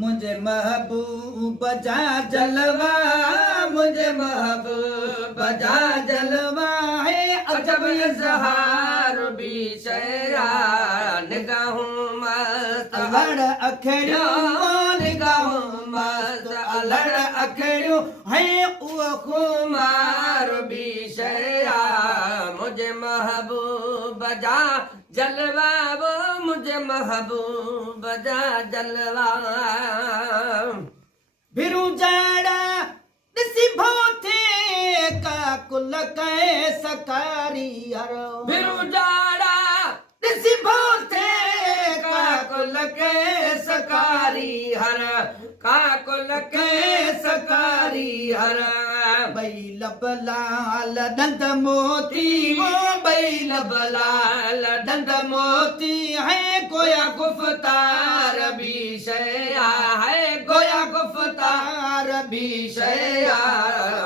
मुझे महबूब जा जलवा, मुझे महबूब जा जलवा है, अजब इज़हार भी शया निगाहों मस्त अलड़ अखड़ियों, निगाहों मस्त अलड़ अखड़ियों है, वो खुमार भी शया मुझे महबूब जा जलवा, वो मुझे महबूब जा जलवा। बिरु जाड़ा दिसी भोथे का कुल कै सकारी हरो, बिरु जाड़ा दिसी भोथे का कुल कै सकारी हर, का कुल कै सकारी हर। बैल बलाल दंद मोती, वो बैल बलाल दंद मोती है, गोया गुफ्तार भी शया है, गोया गुफ्तार भी शया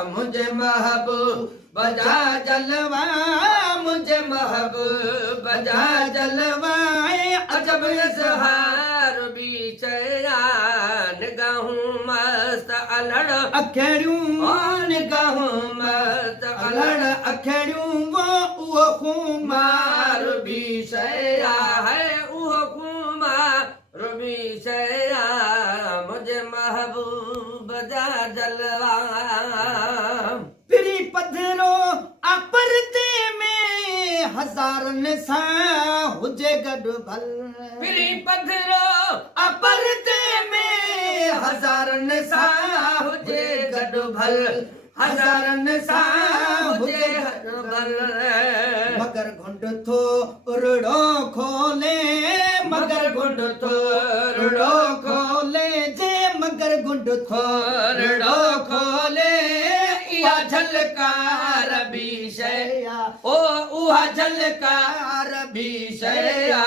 मुझे महबूब जा जलवा, मुझे महबूब जा जलवा है, अजब इज़हार भी शया निगाहों मस्त अलड़ अखड़ियों, निगाहों मस्त अलड़ अखड़ियों, वो खुमार भी शया है, वो खुमार भी शया मुझे महबूब जा जलवा। फिरी पत्थरो अपरते में हजार निशा हुजे गड भल, फिरी पत्थरो अपरते में हजार निशा हुजे गड भल, हजार निशा हुजे गड भल। मगर घुंड थो उड़ो खोले, मगर घुंड थो उड़ो खोले जे, मगर घुंड थो उड़ो खोले, या झलकार भी शया ओ उहा झलकार भी शया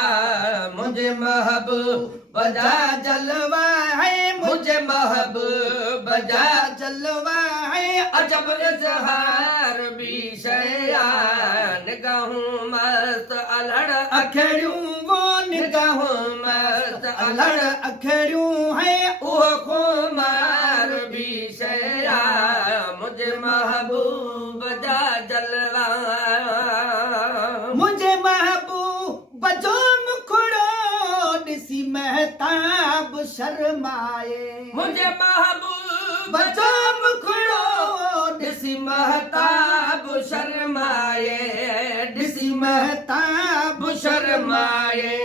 मुझे महबूब जा जलवा है, मुझे महबूब जा जलवा है, अजब इज़हार भी शया निगाहों मस्त अलड़ अखड़ियों, वो निगाहों मस्त अलड़ अखड़ियों है, वो खुमार भी शया मुझे महबूब जा जलवा। मुझे महबूब जो मुखड़ो दिसी महताब शर्माए, मुझे महबूब जो मुखड़ो दिसी महताब शर्माए, दिसी महताब शर्माए।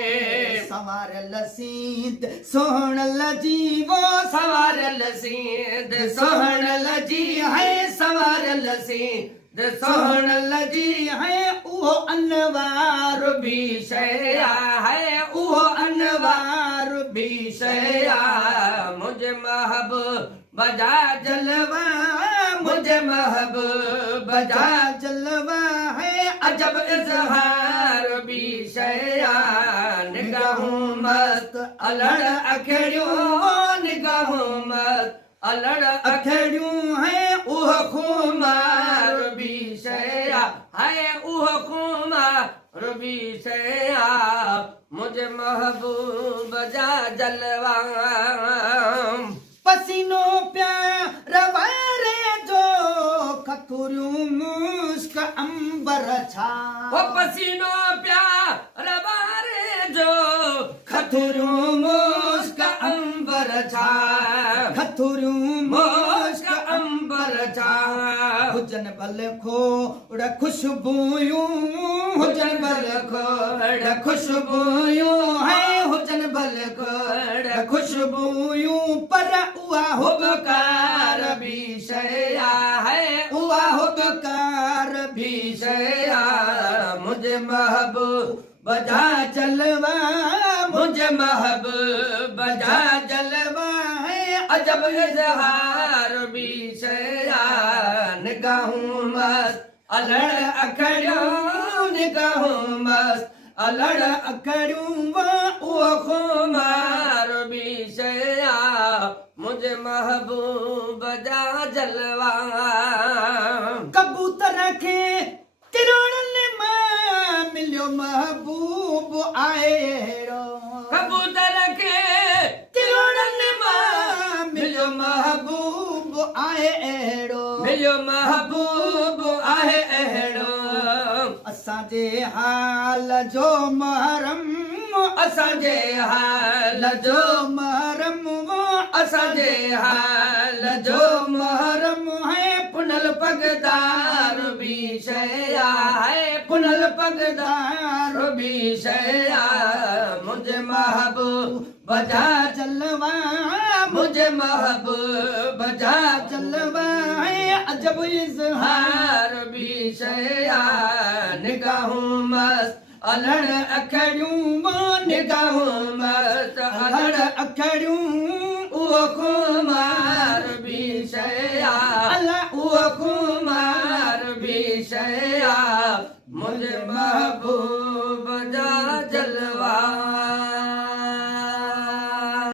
सवार लसीद सोहण लजी, वो सवार लसीद सोहण लजी है, सवार लसीद सोहण लजी है, वो अनवार भी शया है, वो अनवार भी शया मुझे महबूब जा जलवा, मुझे महबूब जा जलवा है, अजब इज़हार भी शया निगाहों मस्त अलड़ अखड़ियों, निगाहों मस्त अलड़ अखड़ियों है, उह खुमार भी शया है, उह खुमार भी शया मुझे महबूब जा जलवा। पसीनो प्यार वारे जो खथुरियों मुस्क अंबर छा, वो पसीनो प्यार वारे जो खथुरियों मुस्क अंबर छा, खथुरियों मुस्क अंबर छा। हुजन बल खोड़ खुशबूयूं, हुजन बल खोड़ खुशबूयूं है, हुजन बल खोड़ खुशबूयूं पर उआ हुबकार भी शया है, उआ हुबकार भी शया मुझे महबूब जा जलवा, मुझे महबूब जा जलवा है, अजब इज़हार भी शया निगाहों मस्त अलड़ अखड़ियों, निगाहों मस्त अलड़ अखड़ियों, वो खुमार भी शया मुझे महबूब जा जलवा। कबूतर के तिरोड़न में मिलियो महबूब आए रो, कबूतर के तिरोड़न में आहे अहिड़ो मिलियो महबूब आहे अहिड़ो असांजे हाल जो महरम असांजे हाल जो जो महरम असांजे हाल जो महरम है पुनल पगदार बि शइ आहे पुनल पगदार बि शइ आहे मुंहिंजे महबूब जा जलवा मुंहिंजे महबूब जा जलवा है अजब इज़हार हार बि शइ आहे निगाहूं मस्त अलड़ अखड़ियूं निगाहूं मस्त अलड़ अखड़ियूं